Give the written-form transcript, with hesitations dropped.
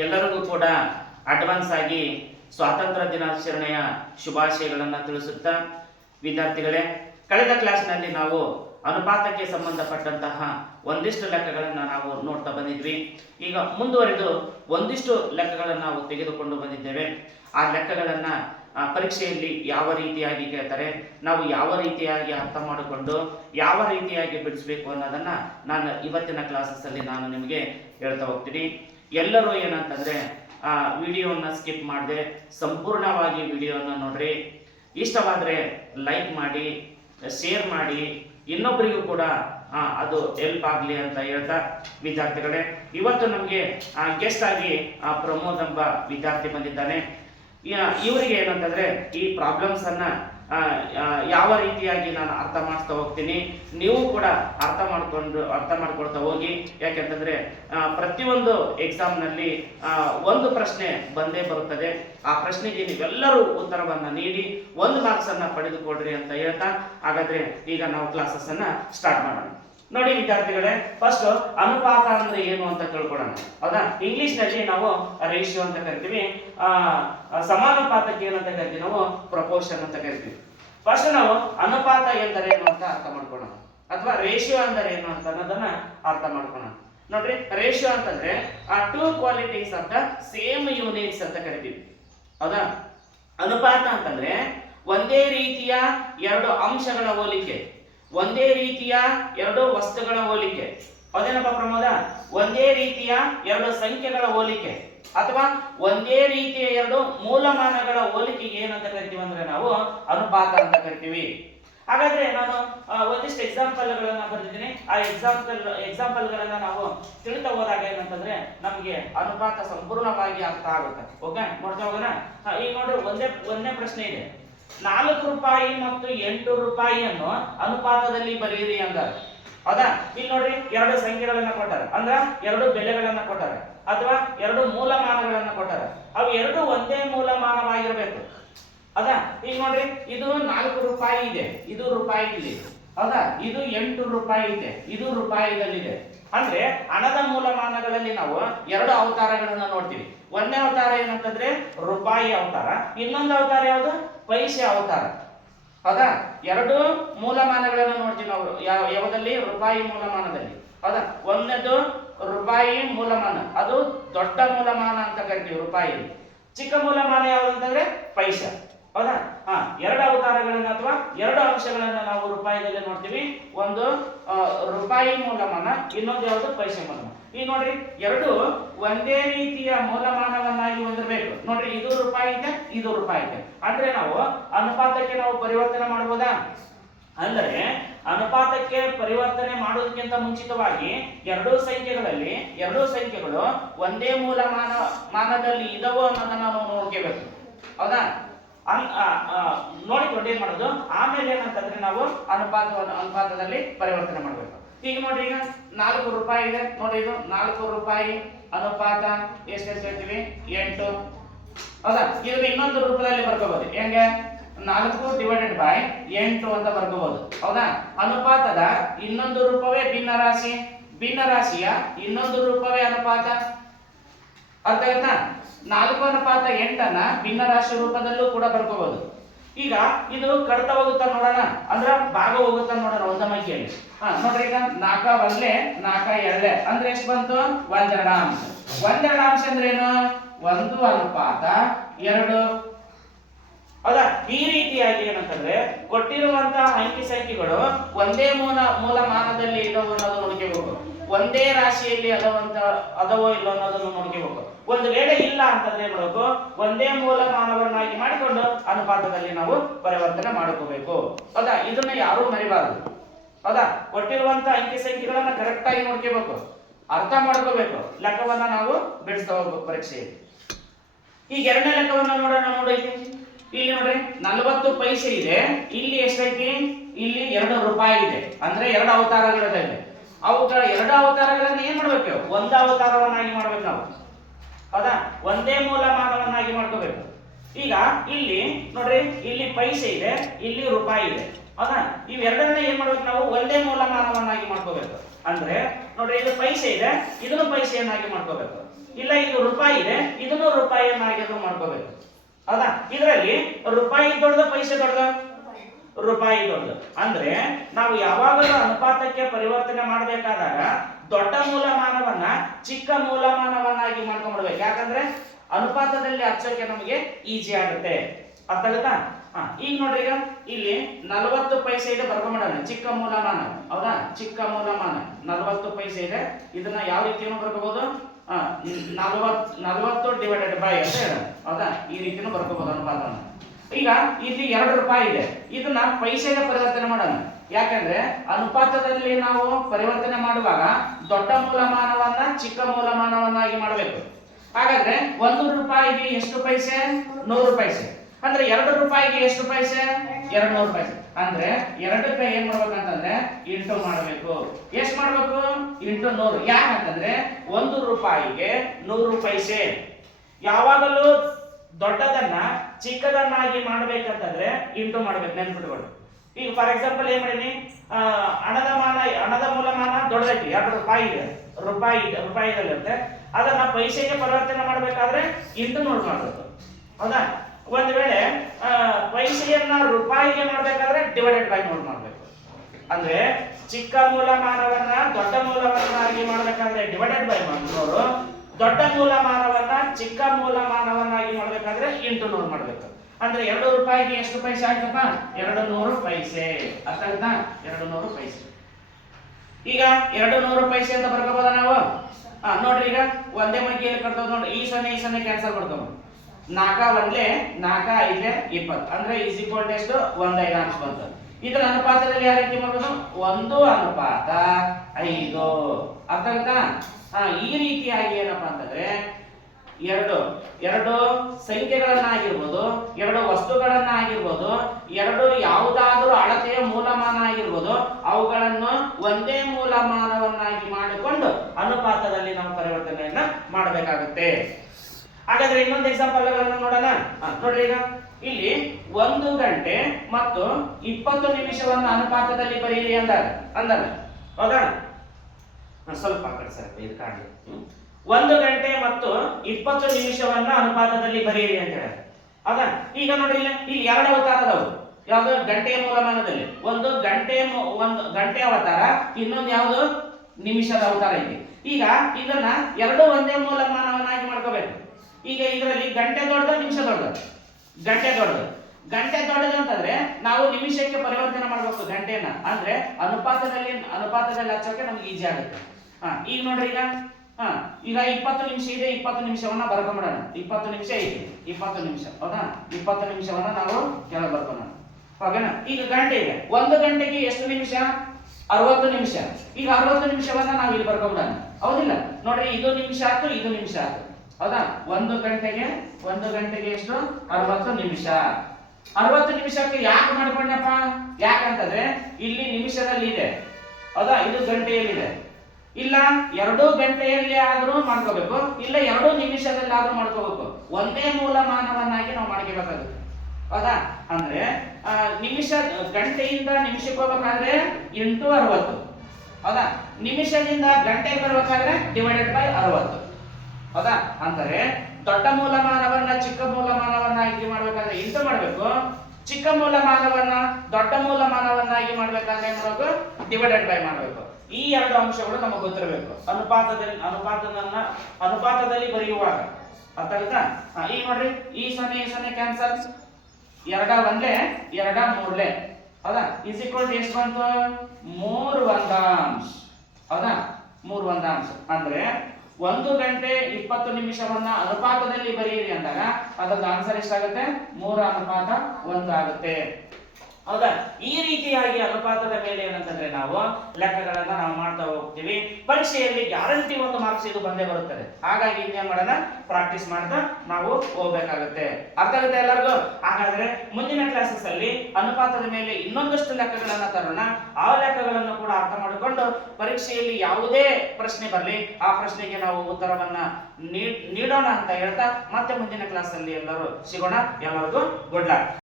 ಎಲ್ಲರಿಗೂ ಕೂಡ ಅಡ್ವಾನ್ಸ್ ಆಗಿ ಸ್ವಾತಂತ್ರ್ಯ ದಿನಾಚರಣೆಯ ಶುಭಾಶಯಗಳನ್ನು ತಿಳಿಸುತ್ತಾ, ವಿದ್ಯಾರ್ಥಿಗಳೇ, ಕಳೆದ ಕ್ಲಾಸ್ನಲ್ಲಿ ನಾವು ಅನುಪಾತಕ್ಕೆ ಸಂಬಂಧಪಟ್ಟಂತಹ ಒಂದಿಷ್ಟು ಲೆಕ್ಕಗಳನ್ನು ನಾವು ನೋಡ್ತಾ ಬಂದಿದ್ವಿ. ಈಗ ಮುಂದುವರೆದು ಒಂದಿಷ್ಟು ಲೆಕ್ಕಗಳನ್ನು ನಾವು ತೆಗೆದುಕೊಂಡು ಬಂದಿದ್ದೇವೆ. ಆ ಲೆಕ್ಕಗಳನ್ನು ಪರೀಕ್ಷೆಯಲ್ಲಿ ಯಾವ ರೀತಿಯಾಗಿ ಕೇಳ್ತಾರೆ, ನಾವು ಯಾವ ರೀತಿಯಾಗಿ ಅರ್ಥ ಮಾಡಿಕೊಂಡು ಯಾವ ರೀತಿಯಾಗಿ ಬಿಡಿಸಬೇಕು ಅನ್ನೋದನ್ನು ನಾನು ಇವತ್ತಿನ ಕ್ಲಾಸಸ್ಸಲ್ಲಿ ನಾನು ನಿಮಗೆ ಹೇಳ್ತಾ ಹೋಗ್ತೀನಿ. ಎಲ್ಲರೂ ಏನಂತಂದರೆ ವಿಡಿಯೋನ ಸ್ಕಿಪ್ ಮಾಡದೆ ಸಂಪೂರ್ಣವಾಗಿ ವಿಡಿಯೋನ ನೋಡ್ರಿ. ಇಷ್ಟವಾದರೆ ಲೈಕ್ ಮಾಡಿ, ಶೇರ್ ಮಾಡಿ, ಇನ್ನೊಬ್ಬರಿಗೂ ಕೂಡ ಅದು ಹೆಲ್ಪ್ ಆಗಲಿ ಅಂತ ಹೇಳ್ತಾ, ವಿದ್ಯಾರ್ಥಿಗಳೇ, ಇವತ್ತು ನಮಗೆ ಗೆಸ್ಟ್ ಆಗಿ ಪ್ರಮೋದ್ ಎಂಬ ವಿದ್ಯಾರ್ಥಿ ಬಂದಿದ್ದಾನೆ. ಇವರಿಗೆ ಏನಂತಂದ್ರೆ ಈ ಪ್ರಾಬ್ಲಮ್ಸ್ ಅನ್ನ ಯಾವ ರೀತಿಯಾಗಿ ನಾನು ಅರ್ಥ ಮಾಡಿಸ್ತಾ ಹೋಗ್ತೀನಿ, ನೀವು ಕೂಡ ಅರ್ಥ ಮಾಡ್ಕೊಳ್ತಾ ಹೋಗಿ. ಯಾಕೆಂತಂದ್ರೆ ಪ್ರತಿಯೊಂದು ಎಕ್ಸಾಮ್ನಲ್ಲಿ ಒಂದು ಪ್ರಶ್ನೆ ಬಂದೇ ಬರುತ್ತದೆ. ಆ ಪ್ರಶ್ನೆಗೆ ನೀವೆಲ್ಲರೂ ಉತ್ತರವನ್ನ ನೀಡಿ 1 ಮಾರ್ಕ್ಸ್ ಅನ್ನ ಪಡೆದುಕೊಡ್ರಿ ಅಂತ ಹೇಳ್ತಾ, ಹಾಗಾದ್ರೆ ಈಗ ನಾವು ಕ್ಲಾಸಸ್ ಅನ್ನ ಸ್ಟಾರ್ಟ್ ಮಾಡೋಣ. ನೋಡಿ ವಿದ್ಯಾರ್ಥಿಗಳೇ, ಫಸ್ಟ್ ಅನುಪಾತ ಅಂದ್ರೆ ಏನು ಅಂತ ತಿಳ್ಕೊಳ್ಳೋಣ. ಹೌದಾ? ಇಂಗ್ಲಿಷ್ ನಲ್ಲಿ ನಾವು ರೇಷಿಯೋ ಅಂತ ಕರಿತೀವಿ, ಸಮಾನುಪಾತಕ್ಕೆ ಏನಂತ ಕರಿತೀವಿ, ನಾವು ಪ್ರಪೋರ್ಷನ್ ಅಂತ ಕರಿತೀವಿ. ಫಸ್ಟ್ ನಾವು ಅನುಪಾತ ಎಂದರೇನು ಅಂತ ಅರ್ಥ ಮಾಡ್ಕೊಳ್ಳೋಣ, ಅಥವಾ ರೇಷಿಯೋ ಅಂದರೆ ಏನು ಅಂತ ಅನ್ನೋದನ್ನ ಅರ್ಥ ಮಾಡ್ಕೊಳ್ಳೋಣ. ನೋಡ್ರಿ, ರೇಷಿಯೋ ಅಂತಂದ್ರೆ two qualities of the same units ಅಂತ ಕರಿತೀವಿ. ಹೌದಾ? ಅನುಪಾತ ಅಂತಂದ್ರೆ ಒಂದೇ ರೀತಿಯ 2 ಅಂಶಗಳ ಹೋಲಿಕೆ, ಒಂದೇ ರೀತಿಯ 2 ವಸ್ತುಗಳ ಹೋಲಿಕೆ. ಹೌದೇನಪ್ಪ ಪ್ರಮೋದ? ಒಂದೇ ರೀತಿಯ 2 ಸಂಖ್ಯೆಗಳ ಹೋಲಿಕೆ, ಅಥವಾ ಒಂದೇ ರೀತಿಯ 2 ಮೂಲಮಾನಗಳ ಹೋಲಿಕೆಗೆ ಏನಂತ ಕರಿತೀವಿ ಅಂದ್ರೆ ನಾವು ಅನುಪಾತ ಅಂತ ಕರಿತೀವಿ. ಹಾಗಾದ್ರೆ ನಾನು ಒಂದಿಷ್ಟು ಎಕ್ಸಾಂಪಲ್ಗಳನ್ನ ಬರೆದಿದ್ದೀನಿ. ಆ ಎಕ್ಸಾಂಪಲ್ಗಳನ್ನ ನಾವು ತಿಳಿತಾ ಹೋದಾಗ ಏನಂತಂದ್ರೆ ನಮಗೆ ಅನುಪಾತ ಸಂಪೂರ್ಣವಾಗಿ ಅರ್ಥ ಆಗುತ್ತೆ. ಓಕೆ, ನೋಡ್ತಾ ಹೋಗೋಣ. ಈಗ ನೋಡಿ, ಒಂದೇ ಪ್ರಶ್ನೆ ಇದೆ. 4 ರೂಪಾಯಿ ಮತ್ತು 8 ರೂಪಾಯಿಯನ್ನು ಅನುಪಾತದಲ್ಲಿ ಬರೆಯಿರಿ ಅಂತಾರೆ. ಹೌದಾ? ಇಲ್ಲಿ ನೋಡ್ರಿ, 2 ಸಂಖ್ಯೆಗಳನ್ನ ಕೊಟ್ಟಾರೆ, ಅಂದ್ರೆ 2 ಬೆಲೆಗಳನ್ನ ಕೊಟ್ಟಾರೆ, ಅಥವಾ 2 ಮೂಲಮಾನಗಳನ್ನ ಕೊಟ್ಟಾರೆ. ಅವು 2 ಒಂದೇ ಮೂಲಮಾನವಾಗಿರ್ಬೇಕು. ಹೌದಾ? ಈಗ ನೋಡ್ರಿ, ಇದು 4 ರೂಪಾಯಿ ಇದೆ, ಇದು ರೂಪಾಯಿ ಇದೆ. ಹೌದಾ? ಇದು 8 ರೂಪಾಯಿ ಇದೆ, ಇದು ರೂಪಾಯಿದಲ್ಲಿದೆ. ಅಂದ್ರೆ ಹಣದ ಮೂಲಮಾನಗಳಲ್ಲಿ ನಾವು 2 ಅವತಾರಗಳನ್ನ ನೋಡ್ತೀವಿ. ಒಂದೇ ಅವತಾರ ಏನಂತಂದ್ರೆ ರೂಪಾಯಿ ಅವತಾರ, ಇನ್ನೊಂದು ಅವತಾರ ಯಾವುದು? ಪೈಸೆ ಅವತಾರ. ಹೌದಾ? 2 ಮೂಲಮಾನಗಳನ್ನು ನೋಡ್ತೀವಿ ನಾವು ಯಾವುದಲ್ಲಿ? ರೂಪಾಯಿ ಮೂಲಮಾನದಲ್ಲಿ. ಹೌದಾ? ಒಂದನೇದು ರೂಪಾಯಿ ಮೂಲಮಾನ, ಅದು ದೊಡ್ಡ ಮೂಲಮಾನ ಅಂತ ಕರಿತೀವಿ ರೂಪಾಯಿ. ಚಿಕ್ಕ ಮೂಲಮಾನ ಯಾವುದು ಅಂತಂದ್ರೆ ಪೈಸೆ. ಹೌದಾ? 2 ಅವತಾರಗಳನ್ನ ಅಥವಾ 2 ಅಂಶಗಳನ್ನ ನಾವು ರೂಪಾಯಿದಲ್ಲಿ ನೋಡ್ತೀವಿ. ಒಂದು ರೂಪಾಯಿ ಮೂಲಮಾನ, ಇನ್ನೊಂದು ಯಾವುದು? ಪೈಸೆ ಮೂಲಮಾನ. ಈಗ ನೋಡ್ರಿ, 2 ಒಂದೇ ರೀತಿಯ ಮೂಲಮಾನವನ್ನಾಗಿ ಹೊಂದಿರಬೇಕು. ನೋಡ್ರಿ, ಇದು ರೂಪಾಯಿ ಇದೆ, ಇದು ರೂಪಾಯಿ ಇದೆ. ಅಂದ್ರೆ ನಾವು ಅನುಪಾತಕ್ಕೆ ನಾವು ಪರಿವರ್ತನೆ ಮಾಡಬಹುದಾ? ಅಂದರೆ ಅನುಪಾತಕ್ಕೆ ಪರಿವರ್ತನೆ ಮಾಡೋದಕ್ಕಿಂತ ಮುಂಚಿತವಾಗಿ 2 ಸಂಖ್ಯೆಗಳು ಒಂದೇ ಮೂಲಮಾನದಲ್ಲಿ ಇದಾವೋ ಅನ್ನೋದನ್ನ ನಾವು ನೋಡ್ಕೋಬೇಕು. ಹೌದಾ? ನೋಡಿಕೊಂಡು ಏನ್ ಮಾಡೋದು, ಆಮೇಲೆ ಏನಂತಂದ್ರೆ ನಾವು ಅನುಪಾತದಲ್ಲಿ ಪರಿವರ್ತನೆ ಮಾಡಬೇಕು. ಈಗ ನೋಡ್ರಿ, ಈಗ 4 ರೂಪಾಯಿ ಇದೆ. ನೋಡಿ, ಇದು 4 ರೂಪಾಯಿ ಅನುಪಾತ ಎಷ್ಟು ಹೇಳ್ತೀವಿ? 8. ಹೌದಾ? ಇದನ್ನ ಇನ್ನೊಂದು ರೂಪದಲ್ಲಿ ಬರ್ಕೋಬಹುದು. ಹೆಂಗೆ? 4/8 ಅಂತ ಬರ್ಕೋಬಹುದು. ಹೌದಾ? ಅನುಪಾತದ ಇನ್ನೊಂದು ರೂಪವೇ ಭಿನ್ನರಾಶಿ, ಭಿನ್ನರಾಶಿಯ ಇನ್ನೊಂದು ರೂಪವೇ ಅನುಪಾತ. ಅರ್ಥ ಆಯ್ತಾ? 4/8 ಭಿನ್ನರಾಶಿ ರೂಪದಲ್ಲೂ ಕೂಡ ಬರ್ಕೋಬಹುದು. ಈಗ ಇದು ಕಡ್ತಾ ಹೋಗುತ್ತಾ ನೋಡೋಣ, ಅಂದ್ರ ಭಾಗ ಹೋಗುತ್ತಾ ನೋಡೋಣ ಒಂದ ಸಂಖ್ಯೆಯಲ್ಲಿ. ನೋಡ್ರಿ, ಈಗ 4 1 4 2 ಅಂದ್ರೆ ಎಷ್ಟು ಬಂತು? 1/2 ಅಂಶ. 1/2 ಅಂಶ ಅಂದ್ರೆ ಏನು? 1/2. ಹೌದಾ? ಈ ರೀತಿಯಾಗಿ ಏನಂತಂದ್ರೆ ಕೊಟ್ಟಿರುವಂತಹ ಅಂಕಿ ಸಂಖ್ಯೆಗಳು ಒಂದೇ ಮೂಲಮಾನದಲ್ಲಿ ಇದಾವೋ ಅನ್ನೋದು ನೋಡ್ಕೋಬೇಕು. ಒಂದೇ ರಾಶಿಯಲ್ಲಿ ಅದವೋ ಇಲ್ಲೋ ಅನ್ನೋದನ್ನು ನೋಡ್ಕೋಬೇಕು. ಒಂದು ವೇಳೆ ಇಲ್ಲ ಅಂತಂದ್ರೆ ಏನ್ ಮಾಡಬೇಕು? ಒಂದೇ ಮೂಲಮಾನವನ್ನಾಗಿ ಮಾಡಿಕೊಂಡು ಅನುಪಾತದಲ್ಲಿ ನಾವು ಪರಿವರ್ತನೆ ಮಾಡ್ಕೋಬೇಕು. ಹೌದಾ? ಇದನ್ನ ಯಾರು ಮರಿಬಾರದು. ಹೌದಾ? ಕೊಟ್ಟಿರುವಂತಹ ಅಂಕಿ ಸಂಖ್ಯೆಗಳನ್ನ ಕರೆಕ್ಟ್ ಆಗಿ ನೋಡ್ಕೋಬೇಕು, ಅರ್ಥ ಮಾಡ್ಕೋಬೇಕು. ಲೆಕ್ಕವನ್ನ ನಾವು ಬಿಡಿಸ್ತಾ ಹೋಗ್ಬೇಕು ಪರೀಕ್ಷೆಯಲ್ಲಿ. ಈಗ 2ನೇ ಲೆಕ್ಕವನ್ನ ನೋಡೋಣ. ನೋಡಿ, ಇಲ್ಲಿ ನೋಡ್ರಿ, 40 ಪೈಸೆ ಇದೆ. ಇಲ್ಲಿ ಎಷ್ಟೈತಿ? ಇಲ್ಲಿ 2 ರೂಪಾಯಿ ಇದೆ. ಅಂದ್ರೆ 2 ಅವತಾರಗಳಿದೆ. ಅವುಗಳ 2 ಅವತಾರಗಳನ್ನ ಏನ್ ಮಾಡ್ಬೇಕು? ಒಂದು ಅವತಾರವನ್ನಾಗಿ ಮಾಡ್ಬೇಕು ನಾವು. ಹೌದಾ? ಒಂದೇ ಮೂಲಮಾನವನ್ನಾಗಿ ಮಾಡ್ಕೋಬೇಕು. ಈಗ ಇಲ್ಲಿ ನೋಡ್ರಿ, ಇಲ್ಲಿ ಪೈಸೆ ಇದೆ, ಇಲ್ಲಿ ರೂಪಾಯಿ ಇದೆ. ಹೌದಾ? ಇವೆರಡನ್ನ ಏನ್ ಮಾಡ್ಬೇಕು ನಾವು? ಒಂದೇ ಮೂಲಮಾನವನ್ನಾಗಿ ಮಾಡ್ಕೋಬೇಕು. ಅಂದ್ರೆ ನೋಡ್ರಿ, ಇದು ಪೈಸೆ ಇದೆ, ಇದನ್ನು ಪೈಸೆಯನ್ನಾಗಿ ಮಾಡ್ಕೋಬೇಕು. ಇಲ್ಲ ಇದು ರೂಪಾಯಿ ಇದೆ, ಇದನ್ನು ರೂಪಾಯಿಯನ್ನಾಗಿ ಮಾಡ್ಕೋಬೇಕು. ಹೌದಾ? ಇದರಲ್ಲಿ ರೂಪಾಯಿ ದೊಡ್ಡದ ಪೈಸೆ ದೊಡ್ಡದ? ರೂಪಾಯಿ ದೊಡ್ಡದು. ಅಂದ್ರೆ ನಾವು ಯಾವಾಗಲೂ ಅನುಪಾತಕ್ಕೆ ಪರಿವರ್ತನೆ ಮಾಡಬೇಕಾದಾಗ ದೊಡ್ಡ ಮೂಲಮಾನವನ್ನ ಚಿಕ್ಕ ಮೂಲಮಾನವನ್ನಾಗಿ ಮಾಡ್ಕೊಂಡ್ಬಿಡ್ಬೇಕು. ಯಾಕಂದ್ರೆ ಅನುಪಾತದಲ್ಲಿ ಹಚ್ಚೋಕೆ ನಮಗೆ ಈಸಿ ಆಗುತ್ತೆ. ಅರ್ಥ ಆಗುತ್ತಾ? ಈಗ ನೋಡ್ರಿ, ಈಗ ಇಲ್ಲಿ 40 ಪೈಸೆ ಇದೆ, ಬರ್ಕೊಂಬಿಡೋಣ ಚಿಕ್ಕ ಮೂಲಮಾನ. ಹೌದಾ? ಚಿಕ್ಕ ಮೂಲಮಾನ 40 ಪೈಸೆ ಇದೆ. ಇದನ್ನ ಯಾವ ರೀತಿಯನ್ನು ಬರ್ಕೋಬಹುದು? 40 ಡಿವೈಡೆಡ್ ಬೈ ಅಂತ ಹೇಳ. ಹೌದಾ? ಈ ರೀತಿನೂ ಬರ್ಕೋಬಹುದು ಅನುಪಾತವನ್ನು. ಈಗ ಇಲ್ಲಿ 2 ರೂಪಾಯಿ ಇದೆ, ಇದನ್ನ ಪೈಸೆಗೆ ಪರಿವರ್ತನೆ ಮಾಡೋಣ. ಯಾಕಂದ್ರೆ ಅನುಪಾತದಲ್ಲಿ ನಾವು ಪರಿವರ್ತನೆ ಮಾಡುವಾಗ ದೊಡ್ಡ ಮೂಲಮಾನವನ್ನ ಚಿಕ್ಕ ಮೂಲಮಾನವನ್ನಾಗಿ ಮಾಡಬೇಕು. ಹಾಗಾದ್ರೆ 1 ರೂಪಾಯಿಗೆ ಎಷ್ಟು ಪೈಸೆ? 100 ಪೈಸೆ. ಅಂದ್ರೆ 2 ರೂಪಾಯಿಗೆ ಎಷ್ಟು ಪೈಸೆ? 200 ಪೈಸೆ. ಅಂದ್ರೆ 2ಕ್ಕೆ ಏನ್ ಮಾಡ್ಬೇಕಂತಂದ್ರೆ ಇಂಟು ಮಾಡಬೇಕು. ಎಷ್ಟು ಮಾಡ್ಬೇಕು? ಇಂಟು 100. ಯಾಕಂತಂದ್ರೆ 1 ರೂಪಾಯಿಗೆ 100 ಪೈಸೆ. ಯಾವಾಗಲೂ ದೊಡ್ಡದನ್ನ ಚಿಕ್ಕದನ್ನಾಗಿ ಮಾಡ್ಬೇಕಂತಂದ್ರೆ ಇಂಟು ಮಾಡ್ಬೇಕು, ನೆನ್ಪಿಟ್ಕೊಳ್ಳಿ. ಈಗ ಫಾರ್ ಎಕ್ಸಾಂಪಲ್ ಏನ್ ಮಾಡೀನಿ, ಹಣದ ಮೂಲಮಾನ ದೊಡ್ಡದೈತಿ, 2 ರೂಪಾಯಿ ಇದೆ, ರೂಪಾಯಿದಲ್ಲಿರುತ್ತೆ. ಅದನ್ನ ಪೈಸೆಗೆ ಪರಿವರ್ತನೆ ಮಾಡ್ಬೇಕಾದ್ರೆ ಇಂಟು 100 ಮಾಡ್ಬೇಕು. ಹೌದಾ? ಒಂದ್ ವೇಳೆ ಪೈಸೆಯನ್ನ ರೂಪಾಯಿಗೆ ಮಾಡ್ಬೇಕಾದ್ರೆ ಡಿವೈಡೆಡ್ ಬೈ 100 ಮಾಡ್ಬೇಕು. ಅಂದ್ರೆ ಚಿಕ್ಕ ಮೂಲಮಾನವನ್ನ ದೊಡ್ಡ ಮೂಲಮಾನವಾಗಿ ಮಾಡ್ಬೇಕಾದ್ರೆ ಡಿವೈಡೆಡ್ ಬೈ 100, ದೊಡ್ಡ ಮೂಲಮಾನವನ್ನ ಚಿಕ್ಕ ಮೂಲಮಾನವನ್ನಾಗಿ ಮಾಡ್ಬೇಕಾದ್ರೆ ಇಂಟು 100 ಮಾಡ್ಬೇಕು. ಅಂದ್ರೆ 2 ರೂಪಾಯಿಗೆ ಎಷ್ಟು ಪೈಸೆ ಆಯ್ತಪ್ಪ? 200 ಪೈಸೆ. ಅರ್ಥ ಆಯ್ತಾ? 200 ಪೈಸೆ. ಈಗ 200 ಪೈಸೆ ಅಂತ ಬರ್ಕೋಬೋದ ನಾವು? ನೋಡ್ರಿ, ಈಗ ಒಂದೇ ಮಗ್ಗಿಯಲ್ಲಿ ಕಟ್ತದ ನೋಡಿ. ಈ 0 ಕ್ಯಾನ್ಸಲ್ ಮಾಡ್ಕೋಬಹುದು. 4 1 4 5 20 ಅಂದ್ರೆ ಈಸ್ ಈಕ್ವಲ್ ಟು ಎಷ್ಟು? 1 5 ಬಂತು. ಇದರ ಅನುಪಾತದಲ್ಲಿ ಯಾವ ರೀತಿ ಮಾಡೋದು? 1 ಅನುಪಾತ 5. ಅರ್ಥ ಆಗುತ್ತಾ? ಈ ರೀತಿಯಾಗಿ ಏನಪ್ಪಾ ಅಂತಂದ್ರೆ ಎರಡು ಸಂಖ್ಯೆಗಳನ್ನಾಗಿರ್ಬೋದು, 2 ವಸ್ತುಗಳನ್ನಾಗಿರ್ಬೋದು, 2 ಯಾವುದಾದ್ರೂ ಅಳತೆಯ ಮೂಲಮಾನ ಆಗಿರ್ಬೋದು, ಅವುಗಳನ್ನು ಒಂದೇ ಮೂಲಮಾನವನ್ನಾಗಿ ಮಾಡಿಕೊಂಡು ಅನುಪಾತದಲ್ಲಿ ನಾವು ಪರಿವರ್ತನೆಯನ್ನ ಮಾಡಬೇಕಾಗುತ್ತೆ. ಹಾಗಾದ್ರೆ ಇನ್ನೊಂದು ಎಕ್ಸಾಂಪಲ್ ನೋಡೋಣ. ನೋಡ್ರಿ, ಈಗ ಇಲ್ಲಿ 1 ಗಂಟೆ ಮತ್ತು 20 ನಿಮಿಷವನ್ನು ಅನುಪಾತದಲ್ಲಿ ಬರೆಯಿರಿ ಅಂದಲ್ಲ. ಹೌದಾ? ಸ್ವಲ್ಪ ಇದು ಕಾಣಲಿ. 1 ಗಂಟೆ ಮತ್ತು 20 ನಿಮಿಷವನ್ನ ಅನುಪಾತದಲ್ಲಿ ಬರೆಯಿರಿ ಅಂತ ಹೇಳಿ. ಹೌದಾ? ಈಗ ನೋಡ್ರಿ, ಇಲ್ಲಿ 2 ಅವತಾರ ಅದಾವು. ಯಾವ್ದು? ಗಂಟೆಯ ಮೂಲಮಾನದಲ್ಲಿ ಒಂದು ಗಂಟೆ ಅವತಾರ, ಇನ್ನೊಂದು ಯಾವುದು? ನಿಮಿಷದ ಅವತಾರ ಐತಿ. ಈಗ ಇದನ್ನ 2 ಒಂದೇ ಮೂಲಮಾನವನ್ನಾಗಿ ಮಾಡ್ಕೋಬೇಕು. ಈಗ ಇದರಲ್ಲಿ ಗಂಟೆ ದೊಡ್ಡದು, ನಿಮಿಷ ದೊಡ್ಡದು? ಗಂಟೆ ದೊಡ್ಡದು. ಗಂಟೆ ದೊಡ್ಡದು ಅಂತಂದ್ರೆ ನಾವು ನಿಮಿಷಕ್ಕೆ ಪರಿವರ್ತನೆ ಮಾಡಬೇಕು ಗಂಟೆನ. ಅಂದ್ರೆ ಅನುಪಾತದಲ್ಲಿ ಹಚ್ಚೋಕೆ ನಮ್ಗೆ ಈಜಿ ಆಗುತ್ತೆ. ಈಗ ನೋಡ್ರಿ, ಈಗ 20 ನಿಮಿಷ ಇದೆ, 20 ನಿಮಿಷವನ್ನ ಬರ್ಕೊಂಬಿಡೋಣ. 20 ನಿಮಿಷ ಐತಿ, 20 ನಿಮಿಷ. ಹೌದಾ? 20 ನಿಮಿಷವನ್ನ ನಾವು ಕೆಳಗೆ ಬರ್ಕೊಳ್ಳೋಣ. ಓಕೆನಾ? ಈಗ ಗಂಟೆ ಇದೆ, 1 ಗಂಟೆಗೆ ಎಷ್ಟು ನಿಮಿಷ? 60 ನಿಮಿಷ. ಈಗ 60 ನಿಮಿಷವನ್ನ ನಾವು ಇಲ್ಲಿ ಬರ್ಕೊಂಬಿಡೋಣ. ಹೌದಿಲ್ಲ? ನೋಡ್ರಿ, ಇದು ನಿಮಿಷ ಆಯ್ತು, ಇದು ನಿಮಿಷ ಆಯ್ತು. ಹೌದಾ? 1 ಗಂಟೆಗೆ ಎಷ್ಟು? 60 ನಿಮಿಷ. 60 ನಿಮಿಷಕ್ಕೆ ಯಾಕೆ ಮಾಡ್ಕೊಂಡಪ್ಪ? ಯಾಕಂತಂದ್ರೆ ಇಲ್ಲಿ ನಿಮಿಷದಲ್ಲಿ ಇದೆ. ಹೌದಾ? ಇದು ಗಂಟೆಯಲ್ಲಿದೆ. ಇಲ್ಲ 2 ಗಂಟೆಯಲ್ಲಿ ಆದ್ರೂ ಮಾಡ್ಕೋಬೇಕು, ಇಲ್ಲ 2 ನಿಮಿಷದಲ್ಲಿ ಆದ್ರೂ ಮಾಡ್ಕೋಬೇಕು. ಒಂದೇ ಮೂಲಮಾನವನ್ನಾಗಿ ನಾವು ಮಾಡ್ಕೋಬೇಕಾಗುತ್ತೆ. ಹೌದಾ? ಅಂದ್ರೆ ಗಂಟೆಯಿಂದ ನಿಮಿಷಕ್ಕೆ ಹೋಗ್ಬೇಕಾದ್ರೆ ಇಂಟು 60. ಹೌದಾ? ನಿಮಿಷದಿಂದ ಗಂಟೆಗೆ ಬರ್ಬೇಕಾದ್ರೆ ಡಿವೈಡೆಡ್ ಬೈ 60. ಹೌದಾ? ಅಂದರೆ ದೊಡ್ಡ ಮೂಲಮಾನವನ್ನ ಚಿಕ್ಕ ಮೂಲಮಾನವನ್ನಾಗಿ ಮಾಡ್ಬೇಕಾದ್ರೆ ಇಂಟು ಮಾಡಬೇಕು, ಚಿಕ್ಕ ಮೂಲಮಾನವನ್ನ ದೊಡ್ಡ ಮೂಲಮಾನವನ್ನಾಗಿ ಮಾಡ್ಬೇಕಾದ್ರೆ ಏನ್ ಮಾಡಬೇಕು? ಡಿವೈಡೆಡ್ ಬೈ ಮಾಡಬೇಕು. ಈ 2 ಅಂಶಗಳು ನಮಗೆ ಗೊತ್ತಿರಬೇಕು ಅನುಪಾತದಲ್ಲಿ ಬರೆಯುವಾಗ. ಅರ್ಥ ಆಗುತ್ತಾ? ಈಗ ನೋಡ್ರಿ, ಈ 0 ಕ್ಯಾನ್ಸಲ್, 2 1 2 3. ಹೌದಾ? ಇಸ್ ಈಕ್ವಲ್ ಟು ಎಷ್ಟು ಬಂತು? 3 ಒಂದಾಂಶ. ಹೌದಾ? 3 ಒಂದಾಂಶ. ಅಂದ್ರೆ 1 ಗಂಟೆ 20 ನಿಮಿಷವನ್ನ ಅನುಪಾತದಲ್ಲಿ ಬರೆಯಿರಿ ಅಂದಾಗ ಅದರ ಆನ್ಸರ್ ಎಷ್ಟಾಗುತ್ತೆ? 3:1 ಆಗುತ್ತೆ. ಹೌದಾ? ಈ ರೀತಿಯಾಗಿ ಅನುಪಾತದ ಮೇಲೆ ಏನಂತಂದ್ರೆ ನಾವು ಲೆಕ್ಕಗಳನ್ನ ನಾವು ಮಾಡ್ತಾ ಹೋಗ್ತೀವಿ. ಪರೀಕ್ಷೆಯಲ್ಲಿ ಗ್ಯಾರಂಟಿ 1 ಮಾರ್ಕ್ಸ್ ಇದು ಬಂದೇ ಬರುತ್ತದೆ. ಹಾಗಾಗಿ ಇನ್ನೇನ್ ಮಾಡೋಣ? ಪ್ರಾಕ್ಟೀಸ್ ಮಾಡ್ತಾ ನಾವು ಹೋಗ್ಬೇಕಾಗುತ್ತೆ. ಅರ್ಥ ಆಗುತ್ತೆ ಎಲ್ಲರಿಗೂ? ಹಾಗಾದ್ರೆ ಮುಂದಿನ ಕ್ಲಾಸಸ್ ಅಲ್ಲಿ ಅನುಪಾತದ ಮೇಲೆ ಇನ್ನೊಂದಷ್ಟು ಲೆಕ್ಕಗಳನ್ನ ತರೋಣ. ಆ ಲೆಕ್ಕಗಳನ್ನು ಕೂಡ ಅರ್ಥ ಮಾಡಿಕೊಂಡು ಪರೀಕ್ಷೆಯಲ್ಲಿ ಯಾವುದೇ ಪ್ರಶ್ನೆ ಬರಲಿ ಆ ಪ್ರಶ್ನೆಗೆ ನಾವು ಉತ್ತರವನ್ನ ನೀಡೋಣ ಅಂತ ಹೇಳ್ತಾ ಮತ್ತೆ ಮುಂದಿನ ಕ್ಲಾಸ್ ಅಲ್ಲಿ ಎಲ್ಲರೂ ಸಿಗೋಣ. ಎಲ್ಲರಿಗೂ ಗುಡ್ ಲಕ್.